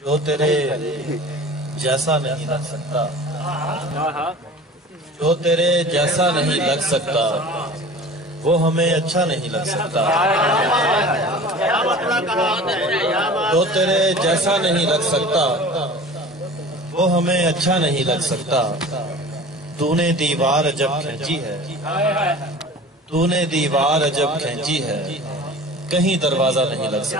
جو تیرے جیسا نہیں لگ سکتا، جو تیرے جیسا نہیں لگ سکتا وہ ہمیں اچھا نہیں لگ سکتا، جو تیرے جیسا نہیں لگ سکتا وہ ہمیں اچھا نہیں لگ سکتا۔ تو نے دیوار جب کھینچی ہے، تو نے دیوار جب کھینچی ہے کہیں دروازہ نہیں لگ سکتا۔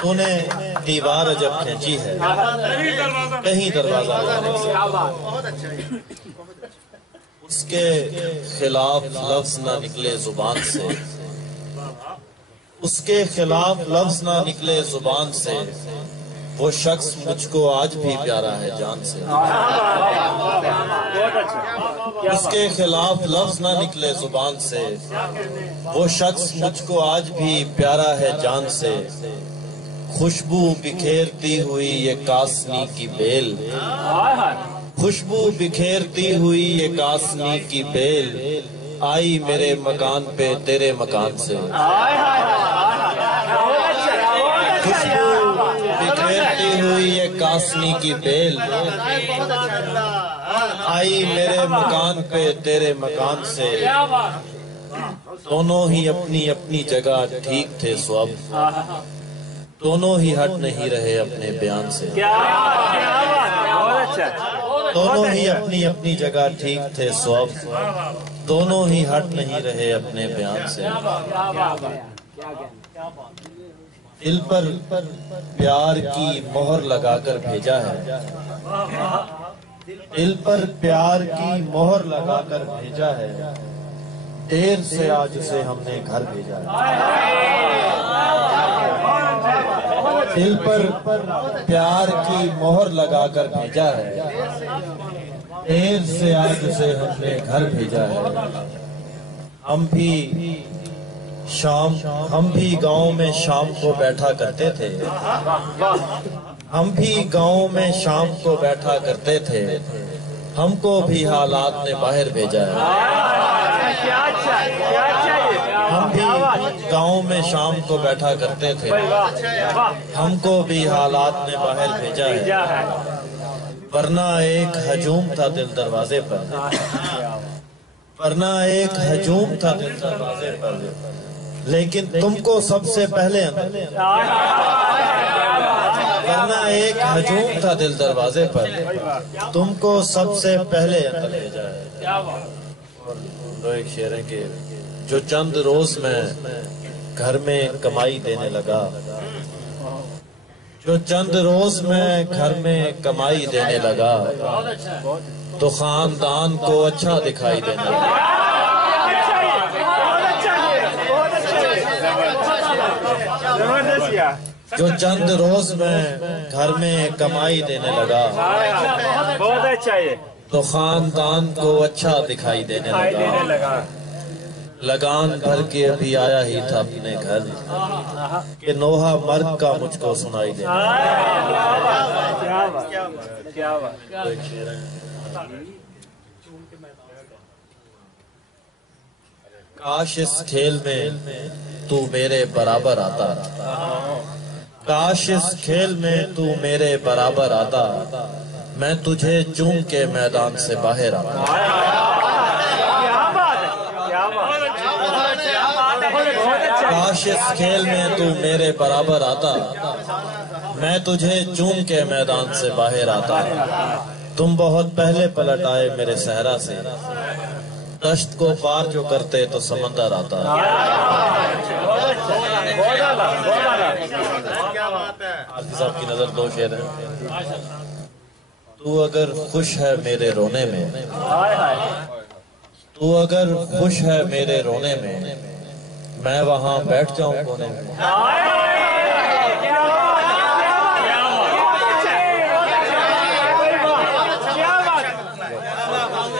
تو نے دیوار جب کھینچی ہے کہیں دروازہ نہیں لگ سکتا۔ اس کے خلاف لفظ نہ نکلے زبان سے، اس کے خلاف لفظ نہ نکلے زبان سے، وہ شخص مجھ کو آج بھی پیارا ہے جان سے۔ اس کے خلاف لفظ نہ نکلے زبان سے، وہ شخص مجھ کو آج بھی پیارا ہے جان سے۔ خوشبو بکھیرتی ہوئی یہ کاسنی کی بیل، خوشبو بکھیرتی ہوئی یہ کاسنی کی بیل، آئی میرے مکان پہ تیرے مکان سے۔ خوشبو بکھیرتی ہوئی یہ کاسنی کی بیل، آئی میرے مکان پہ تیرے مکان سے۔ دونوں ہی اپنی اپنی جگہ ٹھیک تھے سو اب دونوں ہی ہٹ نہیں رہے اپنے بیان سے۔ دونوں ہی اپنی اپنی جگہ ٹھیک تھے سو اب دونوں ہی ہٹ نہیں رہے اپنے بیان سے۔ دل پر پیار کی مہر لگا کر بھیجا ہے، دل پر پیار کی مہر لگا کر بھیجا ہے، دیر سے آج اسے ہم نے گھر بھیجا ہے۔ دل پر پیار کی مہر لگا کر بھیجا ہے، دیر سے آج اسے ہم نے گھر بھیجا ہے۔ ہم بھی گاؤں میں شام کو بیٹھا کرتے تھے، ہم بھی گاؤں میں شام کو بیٹھا کرتے تھے، ہم کو بھی حالات نے باہر بھیجا ہے۔ ہم بھی گاؤں میں شام کو بیٹھا کرتے تھے، ہم کو بھی حالات نے باہر بھیجا ہے۔ ورنہ ایک ہجوم تھا دل دروازے پر، ورنہ ایک ہجوم تھا دل دروازے پر، لیکن تم کو سب سے پہلے اندر، ورنہ ایک ہجوم تھا دل دروازے پر، تم کو سب سے پہلے اندر بھیجا ہے۔ اور ایک شعر ہے کہ جو چند روز میں گھر میں کمائی دینے لگا، جو چند روز میں گھر میں کمائی دینے لگا، تو خاندان کو اچھا دکھائی دینے لگا۔ جو چند روز میں گھر میں کمائی دینے لگا، تو خاندان کو اچھا دکھائی دینے لگا۔ لگان بھر کے ابھی آیا ہی تھا اپنے گھر کہ نوحہ مرگ کا مجھ کو سنائی دینے لگا۔ کاش اس کھیل میں تو میرے برابر آتا، کاش اس کھیل میں تو میرے برابر آتا، میں تجھے چوم کے میدان سے باہر آتا۔ کاش اس کھیل میں تو میرے برابر آتا، میں تجھے چوم کے میدان سے باہر آتا۔ تم بہت پہلے پلٹ آئے میرے صحرا سے، دشت کو پار جو کرتے تو سمندر آتا۔ حافظ صاحب کی نظر دو شعر ہیں۔ تو اگر خوش ہے میرے رونے میں، تو اگر خوش ہے میرے رونے میں، میں وہاں بیٹھ جاؤں کونے میں۔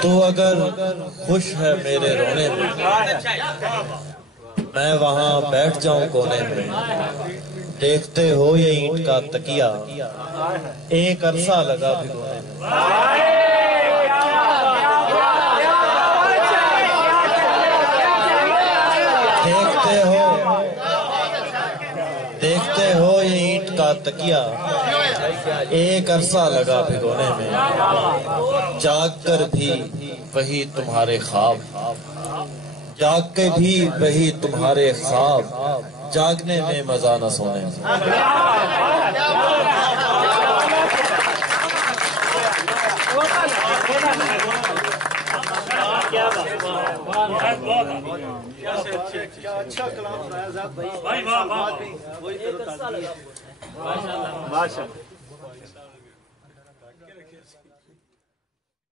تو اگر خوش ہے میرے رونے میں، میں وہاں بیٹھ جاؤں کونے میں۔ دیکھتے ہو یہ اینٹ کا تکیہ، ایک عرصہ لگا بھگونے میں۔ دیکھتے ہو یہ اینٹ کا تکیہ ایک عرصہ لگا بھگونے میں، جاگ کر بھی وہی تمہارے خواب، جاگ کے بھی وہی تمہارے خواب، جاگنے میں مزہ نہ سونے میں۔ کیا اچھا کلام سنایا ذات بھائی، وہی طرح ماشاءاللہ